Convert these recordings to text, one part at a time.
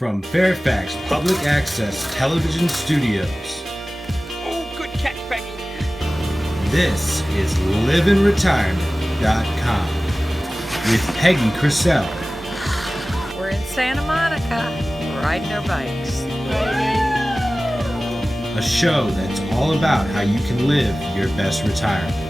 From Fairfax Public Access Television Studios, Oh, good catch, Peggy. this is livinretirement.com with Peggy Crisell. We're in Santa Monica, riding our bikes. A show that's all about how you can live your best retirement.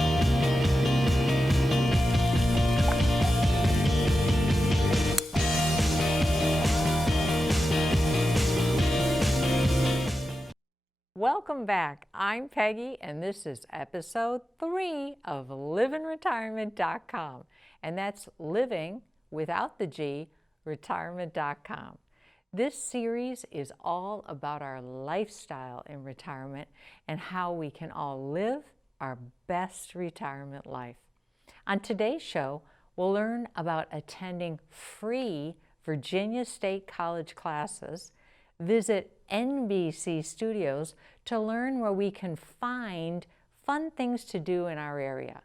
Welcome back. I'm Peggy, and this is episode 3 of livinretirement.com. And that's living, without the G, retirement.com. This series is all about our lifestyle in retirement and how we can all live our best retirement life. On today's show, we'll learn about attending free Virginia State College classes, visit NBC studios to learn where we can find fun things to do in our area,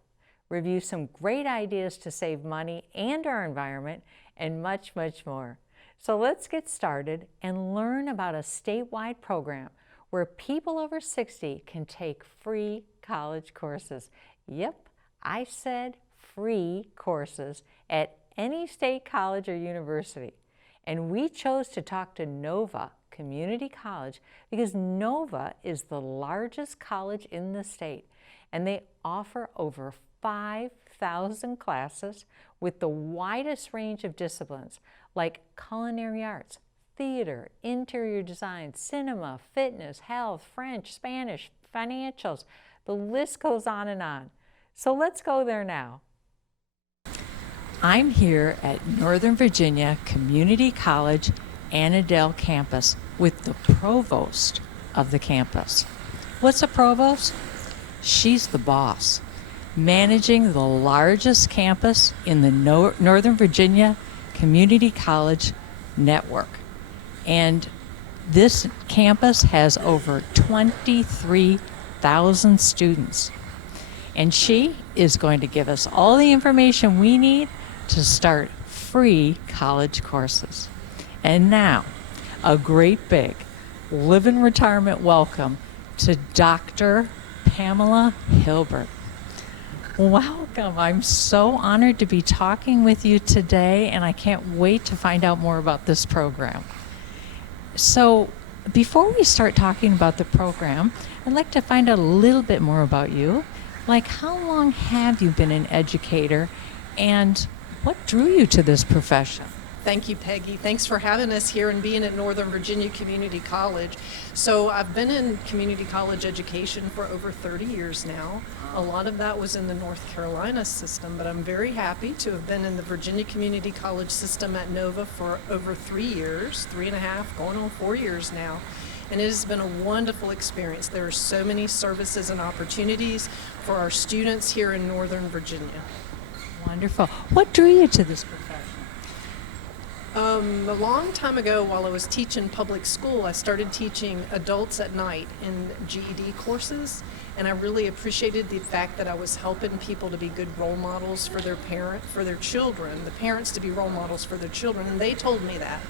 review some great ideas to save money and our environment, and much, much more. So let's get started and learn about a statewide program where people over 60 can take free college courses. Yep, I said free courses at any state college or university. And we chose to talk to Nova Community College because Nova is the largest college in the state, and they offer over 5,000 classes with the widest range of disciplines like culinary arts, theater, interior design, cinema, fitness, health, French, Spanish, financials. The list goes on and on. So let's go there now. I'm here at Northern Virginia Community College Annandale campus with the provost of the campus. What's a provost? She's the boss, managing the largest campus in the Northern Virginia Community College network. And this campus has over 23,000 students. And she is going to give us all the information we need to start free college courses. And now, a great big Live in Retirement welcome to Dr. Pamela Hilbert. Welcome. I'm so honored to be talking with you today, and I can't wait to find out more about this program. So, before we start talking about the program, I'd like to find out a little bit more about you. Like, how long have you been an educator, and what drew you to this profession? Thank you, Peggy. Thanks for having us here and being at Northern Virginia Community College. So I've been in community college education for over 30 years now. A lot of that was in the North Carolina system, but I'm very happy to have been in the Virginia Community College system at Nova for over 3 years, 3.5, going on 4 years now. And it has been a wonderful experience. There are so many services and opportunities for our students here in Northern Virginia. Wonderful. What drew you to this profession? A long time ago, while I was teaching public school, I started teaching adults at night in GED courses, and I really appreciated the fact that I was helping people to be good role models for their children, the parents to be role models for their children, and they told me that,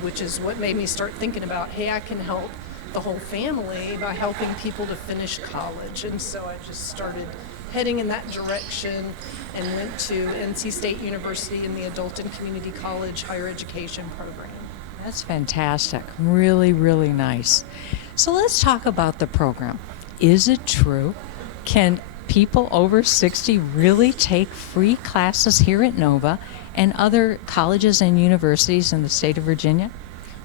which is what made me start thinking about, hey, I can help the whole family by helping people to finish college. And so I just started heading in that direction and went to NC State University in the Adult and Community College Higher Education program. That's fantastic. Really, really nice. So let's talk about the program. Is it true? Can people over 60 really take free classes here at Nova and other colleges and universities in the state of Virginia?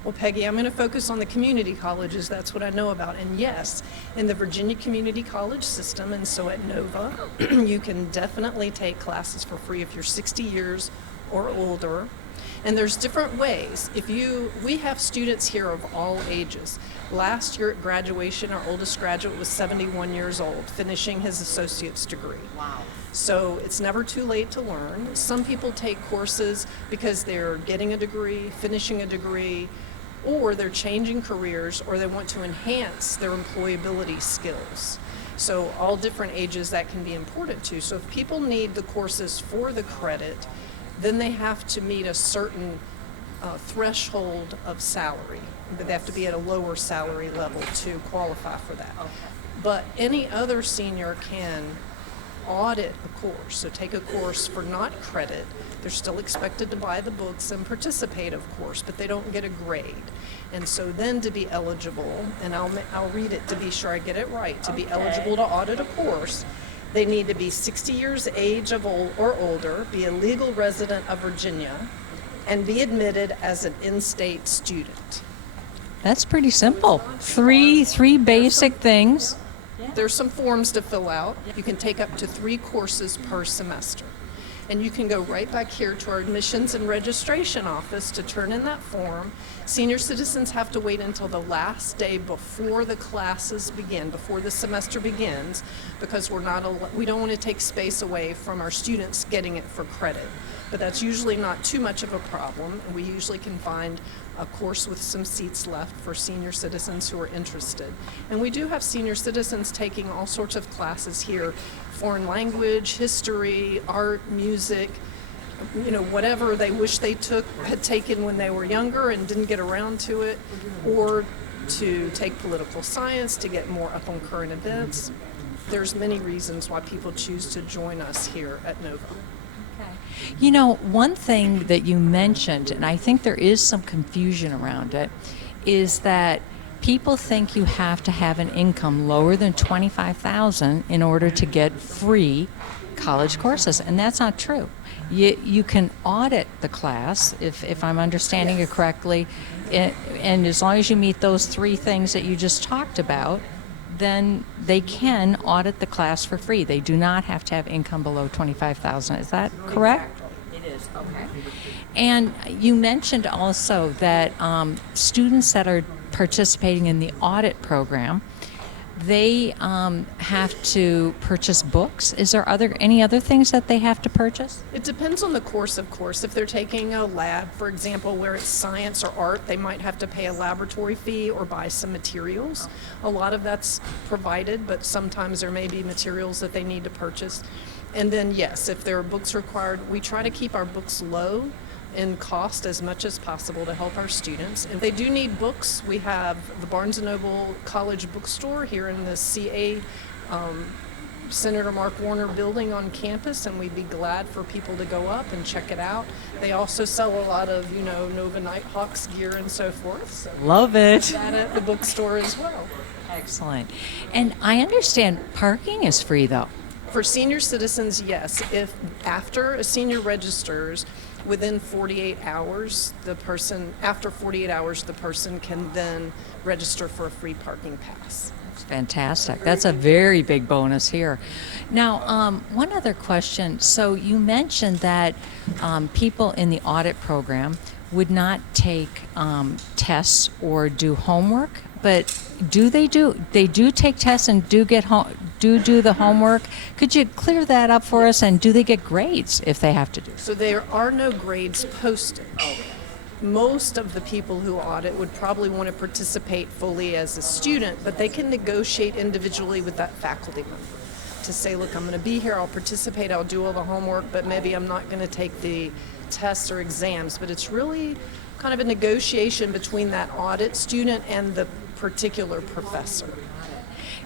Well, Peggy, I'm going to focus on the community colleges. That's what I know about. And yes, in the Virginia Community College system, and so at Nova, you can definitely take classes for free if you're 60 years or older. And there's different ways. We have students here of all ages. Last year at graduation, our oldest graduate was 71 years old, finishing his associate's degree. Wow. So it's never too late to learn. Some people take courses because they're getting a degree, finishing a degree, or they're changing careers, or they want to enhance their employability skills. So all different ages that can be important to. So if people need the courses for the credit, then they have to meet a certain threshold of salary, but they have to be at a lower salary level to qualify for that. But any other senior can audit a course, so take a course for not credit. They're still expected to buy the books and participate, of course, but they don't get a grade. And so then to be eligible, and I'll read it to be sure I get it right, to be eligible to audit a course, they need to be 60 years age or older, be a legal resident of Virginia, and be admitted as an in-state student. That's pretty simple. Three basic things. There's some forms to fill out. You can take up to 3 courses per semester. And you can go right back here to our admissions and registration office to turn in that form. Senior citizens have to wait until the last day before the classes begin, before the semester begins, because we don't want to take space away from our students getting it for credit. But that's usually not too much of a problem, and we usually can find a course with some seats left for senior citizens who are interested. And we do have senior citizens taking all sorts of classes here: foreign language, history, art, music, whatever they wish they had taken when they were younger and didn't get around to it, or to take political science to get more up on current events. There's many reasons why people choose to join us here at Nova. One thing that you mentioned, and I think there is some confusion around it, is that people think you have to have an income lower than $25,000 in order to get free college courses, and that's not true. You can audit the class, if I'm understanding it correctly, and as long as you meet those 3 things that you just talked about, then they can audit the class for free. They do not have to have income below $25,000. Is that correct? Exactly. It is. Okay. And you mentioned also that students that are participating in the audit program, they have to purchase books. Is there any other things that they have to purchase? It depends on the course, of course. If they're taking a lab, for example, where it's science or art, they might have to pay a laboratory fee or buy some materials. A lot of that's provided, but sometimes there may be materials that they need to purchase. And then, yes, if there are books required, we try to keep our books low in cost as much as possible to help our students. If they do need books, we have the Barnes & Noble College Bookstore here in the CA Senator Mark Warner building on campus, and we'd be glad for people to go up and check it out. They also sell a lot of, Nova Nighthawks gear and so forth. So love it. That at the bookstore as well. Excellent. And I understand parking is free, though. For senior citizens, yes. If after a senior registers, within 48 hours, after 48 hours, the person can then register for a free parking pass. That's fantastic. That's a very big bonus here. Now, one other question. So you mentioned that people in the audit program would not take tests or do homework, but they do take tests and do the homework? Could you clear that up for us? And do they get grades if they have to do? So there are no grades posted. Most of the people who audit would probably want to participate fully as a student, but they can negotiate individually with that faculty member to say, look, I'm going to be here, I'll participate, I'll do all the homework, but maybe I'm not going to take the tests or exams. But it's really kind of a negotiation between that audit student and the particular professor.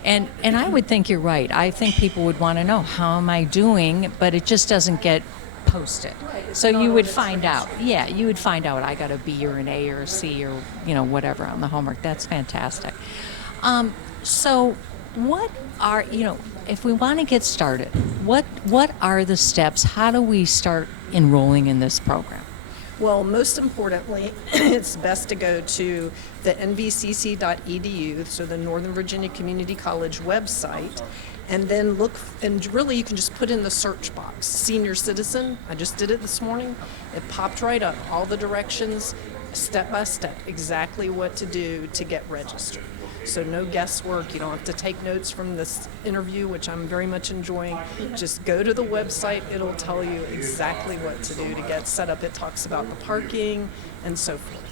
And I would think you're right. I think people would want to know, how am I doing? But it just doesn't get posted. So you would find out. Yeah, you would find out I got a B or an A or a C or, whatever on the homework. That's fantastic. So what are, if we want to get started, what are the steps? How do we start enrolling in this program? Well, most importantly, it's best to go to the nbcc.edu, so the Northern Virginia Community College website, and then look, and really you can just put in the search box, senior citizen. I just did it this morning. It popped right up, all the directions, step by step, exactly what to do to get registered. So no guesswork. You don't have to take notes from this interview, which I'm very much enjoying. Just go to the website. It'll tell you exactly what to do to get set up. It talks about the parking and so forth.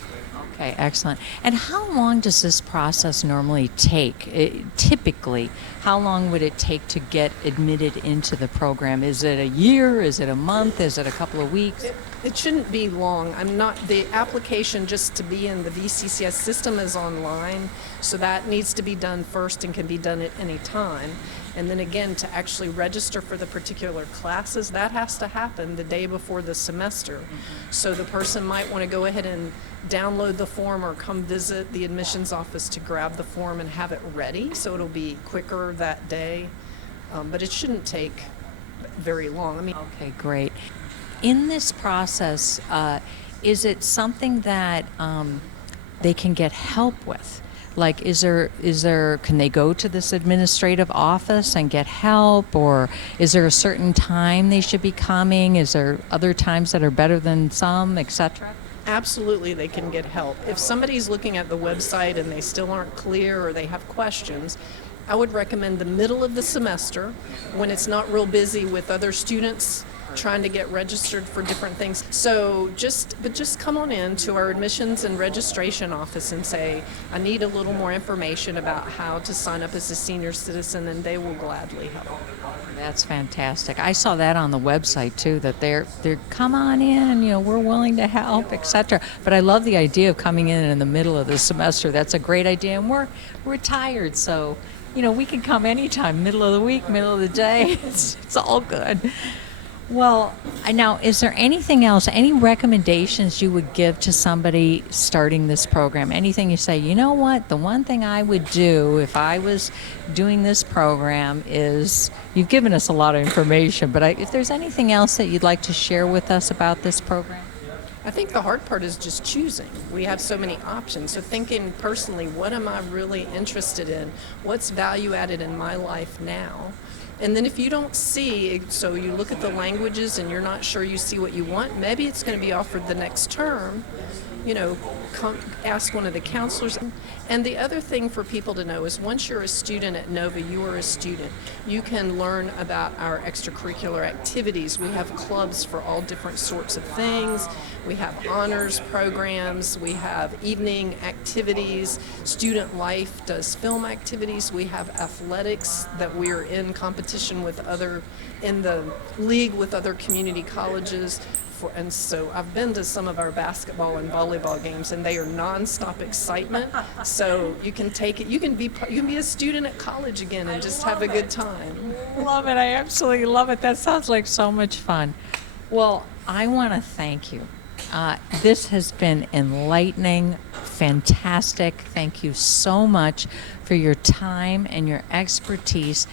Okay, excellent. And how long does this process normally take? Typically, how long would it take to get admitted into the program? Is it a year? Is it a month? Is it a couple of weeks? It shouldn't be long. The application just to be in the VCCS system is online, so that needs to be done first and can be done at any time. And then again, to actually register for the particular classes, that has to happen the day before the semester. So the person might want to go ahead and download the form or come visit the admissions office to grab the form and have it ready, so it'll be quicker that day. But it shouldn't take very long. Okay, great. In this process, is it something that they can get help with? Like, can they go to this administrative office and get help, or is there a certain time they should be coming? Is there other times that are better than some, etc.? Absolutely, they can get help. If somebody's looking at the website and they still aren't clear or they have questions, I would recommend the middle of the semester when it's not real busy with other students trying to get registered for different things. So just come on in to our admissions and registration office and say, I need a little more information about how to sign up as a senior citizen, and they will gladly help. That's fantastic. I saw that on the website too, that they're come on in, we're willing to help, etc. But I love the idea of coming in the middle of the semester. That's a great idea, and we're tired, so we can come anytime, middle of the week, middle of the day. It's all good. Well, now, is there anything else, any recommendations you would give to somebody starting this program? Anything you say, you know what, the one thing I would do if I was doing this program is, you've given us a lot of information, but if there's anything else that you'd like to share with us about this program? I think the hard part is just choosing. We have so many options. So thinking personally, what am I really interested in? What's value added in my life now? And then if you don't see, so you look at the languages and you're not sure you see what you want, maybe it's going to be offered the next term. Come ask one of the counselors. And the other thing for people to know is once you're a student at Nova, you are a student. You can learn about our extracurricular activities. We have clubs for all different sorts of things. We have honors programs. We have evening activities. Student Life does film activities. We have athletics that we're in competition with in the league with other community colleges. And so I've been to some of our basketball and volleyball games, and they are nonstop excitement. So you can take it. You can be a student at college again and just have a good time. Love it. I absolutely love it. That sounds like so much fun. Well, I want to thank you. This has been enlightening, fantastic. Thank you so much for your time and your expertise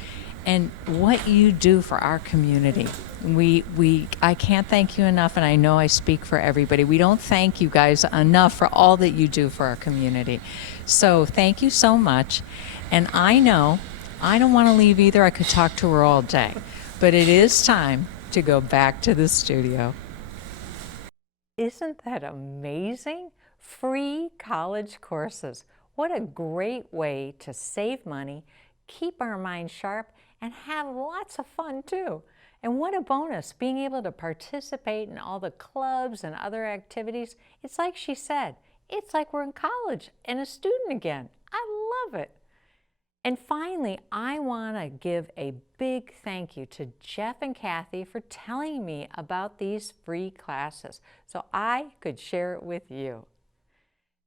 and what you do for our community. I can't thank you enough, and I know I speak for everybody. We don't thank you guys enough for all that you do for our community. So thank you so much. And I know I don't want to leave either. I could talk to her all day. But it is time to go back to the studio. Isn't that amazing? Free college courses. What a great way to save money, keep our minds sharp, and have lots of fun too. And what a bonus, being able to participate in all the clubs and other activities. It's like she said, it's like we're in college and a student again. I love it. And finally, I want to give a big thank you to Jeff and Kathy for telling me about these free classes so I could share it with you.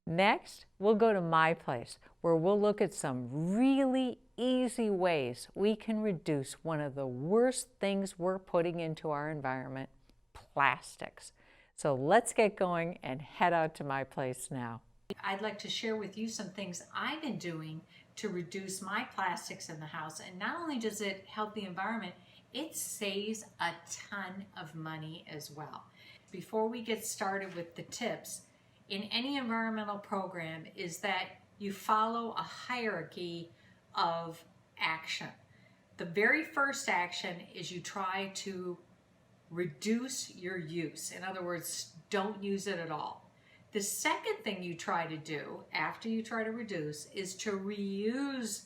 Next, we'll go to my place where we'll look at some really easy ways we can reduce one of the worst things we're putting into our environment, plastics. So let's get going and head out to my place now. I'd like to share with you some things I've been doing to reduce my plastics in the house. And not only does it help the environment, it saves a ton of money as well. Before we get started with the tips, in any environmental program is that you follow a hierarchy of action. The very first action is you try to reduce your use. In other words, don't use it at all. The second thing you try to do after you try to reduce is to reuse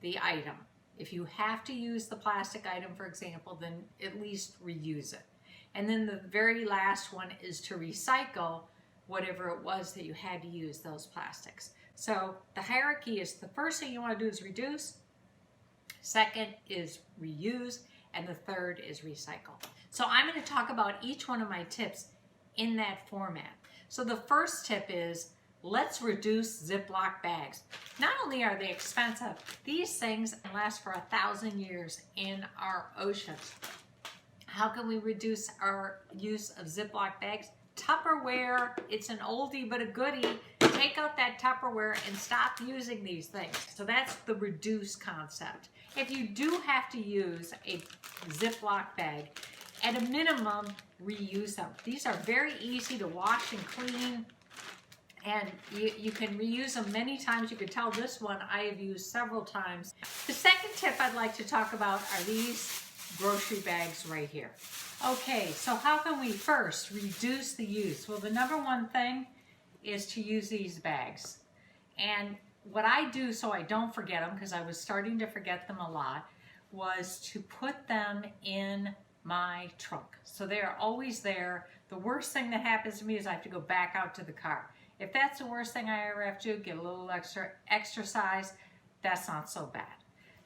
the item. If you have to use the plastic item, for example, then at least reuse it. And then the very last one is to recycle, whatever it was that you had to use those plastics. So the hierarchy is the first thing you want to do is reduce, second is reuse, and the third is recycle. So I'm going to talk about each one of my tips in that format. So the first tip is, let's reduce Ziploc bags. Not only are they expensive, these things last for 1,000 years in our oceans. How can we reduce our use of Ziploc bags? Tupperware, it's an oldie but a goodie. Take out that Tupperware and stop using these things. So that's the reduce concept. If you do have to use a Ziploc bag, at a minimum, reuse them. These are very easy to wash and clean, and you can reuse them many times. You can tell this one I have used several times. The second tip I'd like to talk about are these grocery bags right here. Okay, so how can we first reduce the use? Well, the number one thing is to use these bags. And what I do so I don't forget them, because I was starting to forget them a lot, was to put them in my trunk. So they are always there. The worst thing that happens to me is I have to go back out to the car. If that's the worst thing I ever have to do, get a little extra exercise, that's not so bad.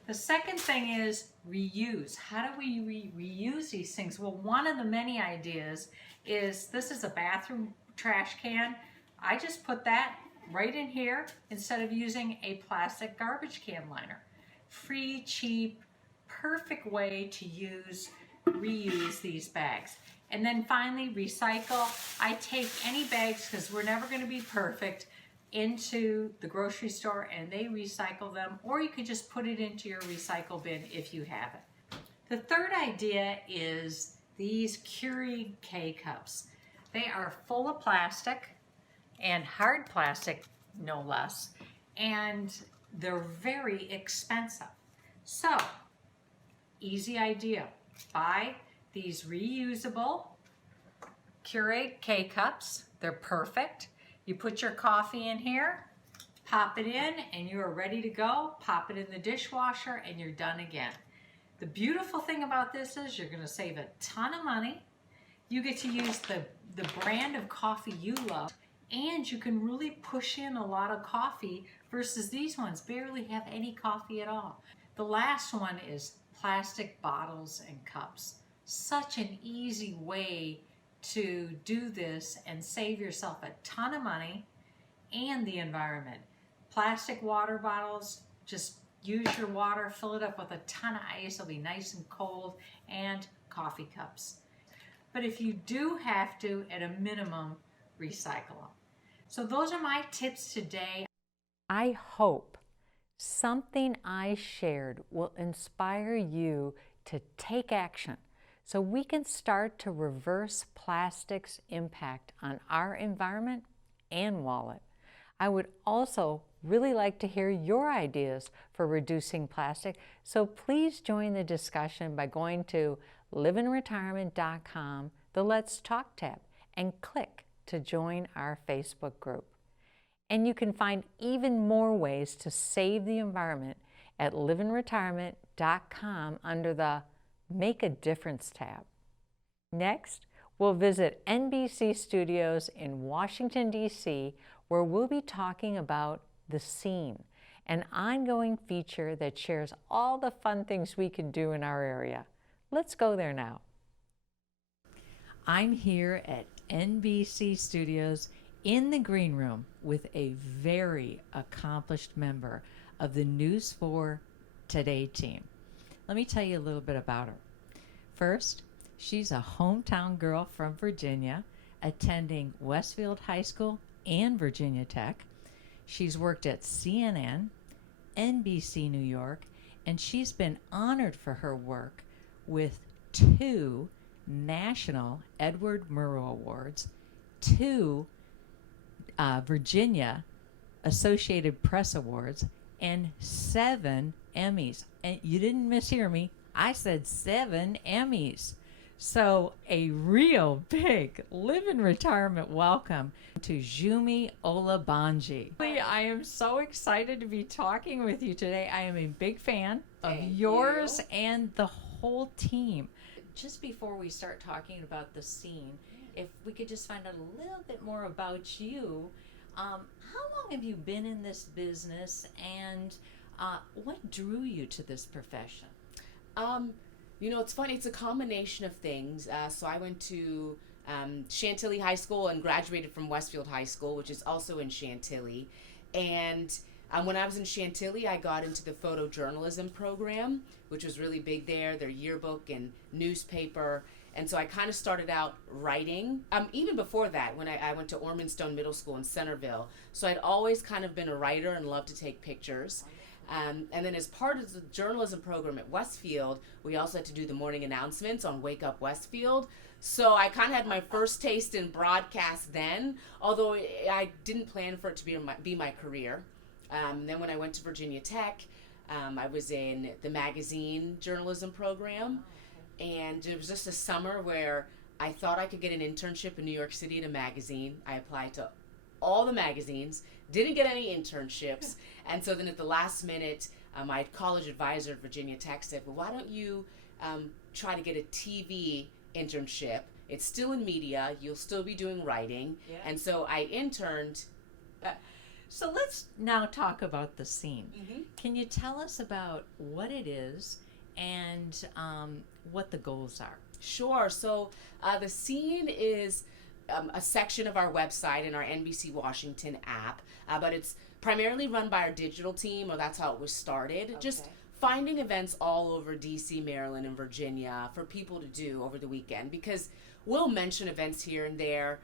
The second thing is reuse. How do we reuse these things? Well, one of the many ideas is, this is a bathroom trash can. I just put that right in here instead of using a plastic garbage can liner. Free, cheap, perfect way to reuse these bags. And then finally, recycle. I take any bags, because we're never going to be perfect, into the grocery store and they recycle them, or you could just put it into your recycle bin if you have it. The third idea is these Keurig K-Cups. They are full of plastic, and hard plastic no less, and they're very expensive. So, easy idea. Buy these reusable Keurig K-Cups. They're perfect. You put your coffee in here, pop it in, and you are ready to go. Pop it in the dishwasher, and you're done again. The beautiful thing about this is you're going to save a ton of money. You get to use the brand of coffee you love, and you can really push in a lot of coffee versus these ones barely have any coffee at all. The last one is plastic bottles and cups. Such an easy way to do this and save yourself a ton of money and the environment. Plastic water bottles, just use your water, fill it up with a ton of ice, it'll be nice and cold, and coffee cups. But if you do have to, at a minimum, recycle them. So those are my tips today. I hope something I shared will inspire you to take action so we can start to reverse plastic's impact on our environment and wallet. I would also really like to hear your ideas for reducing plastic, so please join the discussion by going to liveinretirement.com, the Let's Talk tab, and click to join our Facebook group. And you can find even more ways to save the environment at liveinretirement.com under the Make a Difference tab. Next, we'll visit NBC Studios in Washington, D.C., where we'll be talking about The Scene, an ongoing feature that shares all the fun things we can do in our area. Let's go there now. I'm here at NBC Studios in the green room with a very accomplished member of the News 4 Today team. Let me tell you a little bit about her. First, she's a hometown girl from Virginia, attending Westfield High School and Virginia Tech. She's worked at CNN, NBC New York, and she's been honored for her work with 2 National Edward Murrow Awards, 2 Virginia Associated Press Awards, and 7 Emmys. And you didn't mishear me. I said 7 Emmys. So a real big Live in Retirement welcome to Jumi Olabanji. I am so excited to be talking with you today. I am a big fan of yours and the whole team. Just before we start talking about The Scene, if we could just find out a little bit more about you. How long have you been in this business, and what drew you to this profession? It's funny. It's a combination of things. So I went to Chantilly High School and graduated from Westfield High School, which is also in Chantilly. And when I was in Chantilly, I got into the photojournalism program, which was really big there, their yearbook and newspaper. And so I kind of started out writing, even before that, when I went to Ormondstone Middle School in Centerville. So I'd always kind of been a writer and loved to take pictures. And then as part of the journalism program at Westfield, we also had to do the morning announcements on Wake Up Westfield. So I kind of had my first taste in broadcast then, although I didn't plan for it to be my career. Then when I went to Virginia Tech, I was in the magazine journalism program. And it was just a summer where I thought I could get an internship in New York City in a magazine. I applied to all the magazines, didn't get any internships. And so then at the last minute, my college advisor at Virginia Tech said, well, why don't you try to get a TV internship? It's still in media. You'll still be doing writing. Yeah. And so I interned. So let's now talk about the scene. Mm-hmm. Can you tell us about what it is and what the goals are? Sure. So the scene is a section of our website and our NBC Washington app, but it's primarily run by our digital team, or that's how it was started. Okay. Just finding events all over D.C., Maryland, and Virginia for people to do over the weekend, because we'll mention events here and there.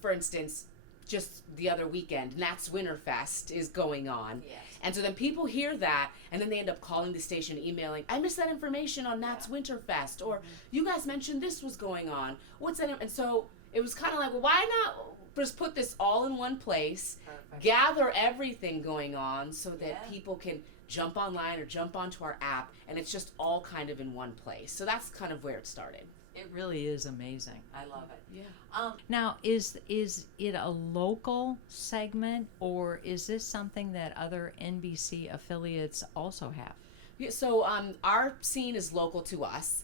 For instance, just the other weekend, Nat's Winterfest is going on. Yes. And so then people hear that, and then they end up calling the station, emailing, I missed that information on Nat's Winterfest, or you guys mentioned this was going on. What's that? And so it was kind of like, well, why not just put this all in one place, Perfect. gather everything going on so that Yeah. people can jump online or jump onto our app, and it's just all kind of in one place. So that's kind of where it started. It really is amazing. I love it. Yeah. Now, is it a local segment, or is this something that other NBC affiliates also have? Yeah, so our scene is local to us,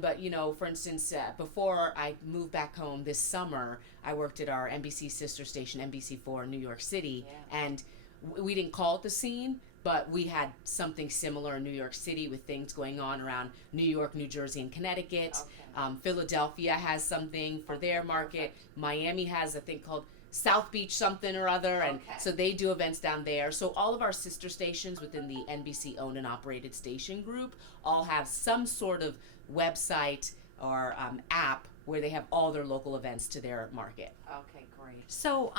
but for instance, before I moved back home this summer, I worked at our NBC sister station, NBC4 in New York City, and we didn't call it the scene, but we had something similar in New York City with things going on around New York, New Jersey, and Connecticut. Okay. Philadelphia has something for their market. Miami has a thing called South Beach something or other, and Okay. so they do events down there. So all of our sister stations within the NBC owned and operated station group all have some sort of website or app where they have all their local events to their market. Okay, great. So,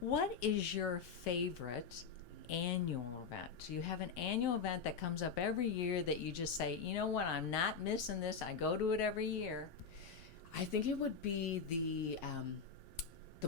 what is your favorite annual event? You have an annual event that comes up every year that you just say, you know what, I'm not missing this. I go to it every year. I think it would be the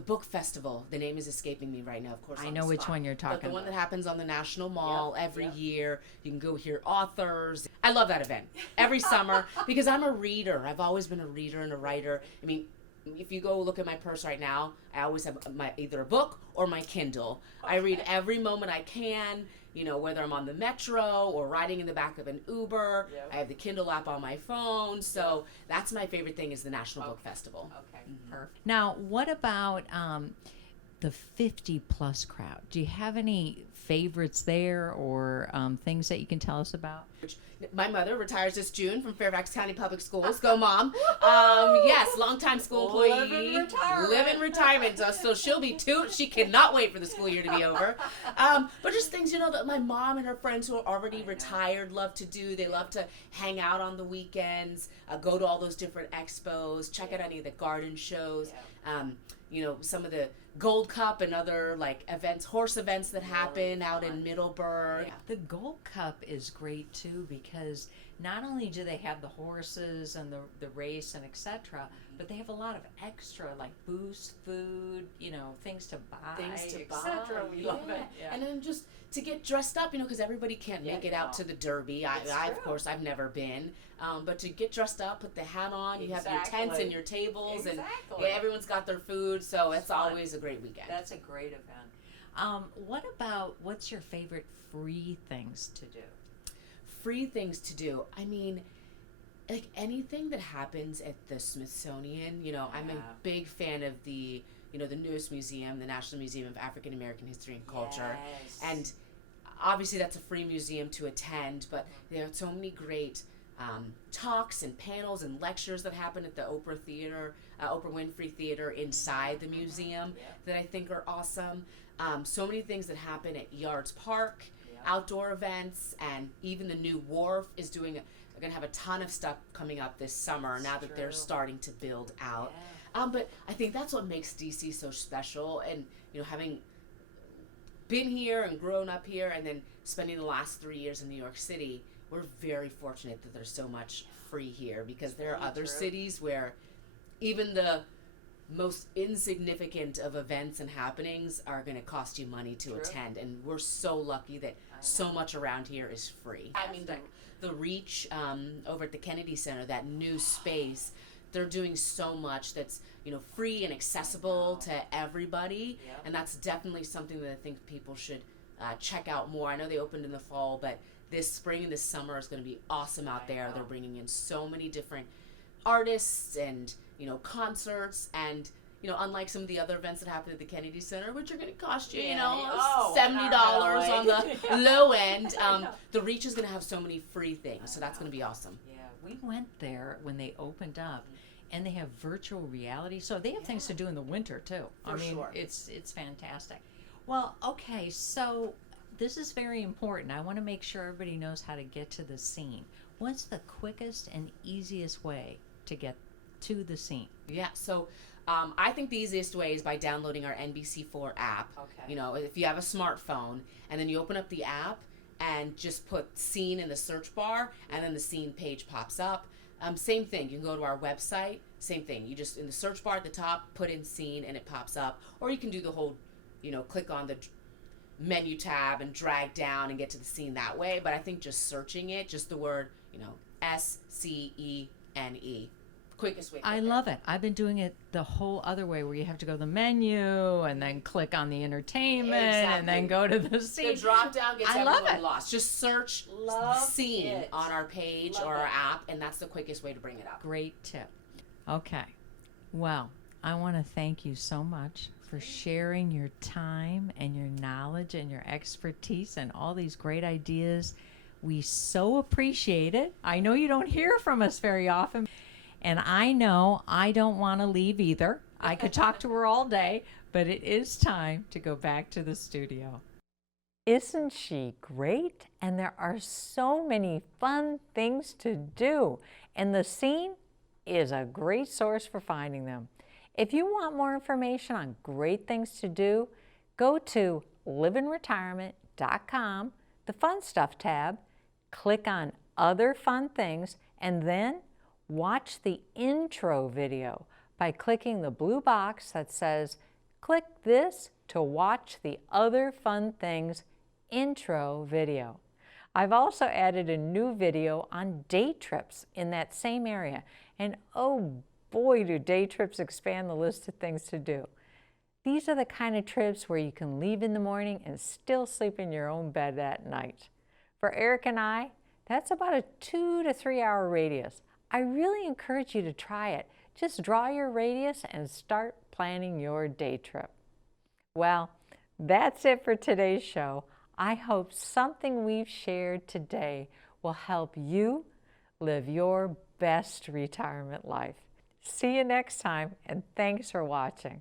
book festival. The name is escaping me right now, of course. I on know the which spot. one you're talking The one about. that happens on the National Mall every yep. year. You can go hear authors. I love that event every summer because I'm a reader. I've always been a reader and a writer. I mean, if you go look at my purse right now, I always have either a book or my Kindle. I read every moment I can, whether I'm on the metro or riding in the back of an Uber. Yep. I have the Kindle app on my phone. So that's my favorite thing is the National Book Festival. Okay, perfect. Now, what about the 50 plus crowd? Do you have any favorites there, or things that you can tell us about? My mother retires this June from Fairfax County Public Schools. Go, Mom. Yes, longtime school employee. Live in retirement. So she'll be she cannot wait for the school year to be over. But just things, that my mom and her friends who are already retired love to do. They love to hang out on the weekends, go to all those different expos, check out any of the garden shows. Some of the Gold Cup and other events, horse events that happen out in Middleburg. Yeah. The Gold Cup is great too, because not only do they have the horses and the race and etc., but they have a lot of extra booths, food, things to buy, etc. We love it. Yeah. And then just to get dressed up, because everybody can't make it out to the Derby. I of course, I've never been. But to get dressed up, put the hat on, you have your tents and your tables, and everyone's got their food, so it's always a great weekend. That's a great event. What's your favorite free things to do? Free things to do. I mean, like anything that happens at the Smithsonian, I'm a big fan of the newest museum, the National Museum of African American History and Culture. Yes. And obviously that's a free museum to attend, but there are so many great talks and panels and lectures that happen at the Oprah Winfrey Theater inside the museum that I think are awesome. So many things that happen at Yards Park, outdoor events, and even the new wharf is they're going to have a ton of stuff coming up this summer now that they're starting to build out. But I think that's what makes DC so special, and having been here and grown up here and then spending the last 3 years in New York City, we're very fortunate that there's so much free here, because there are other cities where even the most insignificant of events and happenings are going to cost you money to attend, and we're so lucky that so much around here is free. I mean, the Reach over at the Kennedy Center, that new space, they're doing so much that's free and accessible to everybody, and that's definitely something that I think people should check out more. I know they opened in the fall, but this spring and this summer is going to be awesome out there. They're bringing in so many different artists and concerts, and unlike some of the other events that happen at the Kennedy Center, which are going to cost you $70 on the low end, the Reach is going to have so many free things, so that's going to be awesome. Yeah, we went there when they opened up, and they have virtual reality, so they have things to do in the winter too. It's fantastic. Well, okay, so this is very important. I want to make sure everybody knows how to get to the scene. What's the quickest and easiest way to get to the scene? Yeah, so I think the easiest way is by downloading our NBC4 app. Okay. If you have a smartphone, and then you open up the app and just put scene in the search bar, and then the scene page pops up. Same thing, you can go to our website, same thing. You just, in the search bar at the top, put in scene and it pops up. Or you can do the whole, click on the menu tab and drag down and get to the scene that way. But I think just searching it, just the word, SCENE, quickest way. I love it. I've been doing it the whole other way, where you have to go to the menu and then click on the entertainment and then go to the scene. The drop down gets love everyone it. lost. Just search scene on our page or our app, and that's the quickest way to bring it up. Great tip. Okay. Well, I want to thank you so much for sharing your time and your knowledge and your expertise and all these great ideas. We so appreciate it. I know you don't hear from us very often, and I know I don't want to leave either. I could talk to her all day, but it is time to go back to the studio. Isn't she great? And there are so many fun things to do, and the scene is a great source for finding them. If you want more information on great things to do, go to liveinretirement.com, the Fun Stuff tab, click on Other Fun Things, and then watch the intro video by clicking the blue box that says, click this to watch the Other Fun Things intro video. I've also added a new video on day trips in that same area, and oh boy, do day trips expand the list of things to do. These are the kind of trips where you can leave in the morning and still sleep in your own bed at night. For Eric and I, that's about a 2 to 3 hour radius. I really encourage you to try it. Just draw your radius and start planning your day trip. Well, that's it for today's show. I hope something we've shared today will help you live your best retirement life. See you next time, and thanks for watching.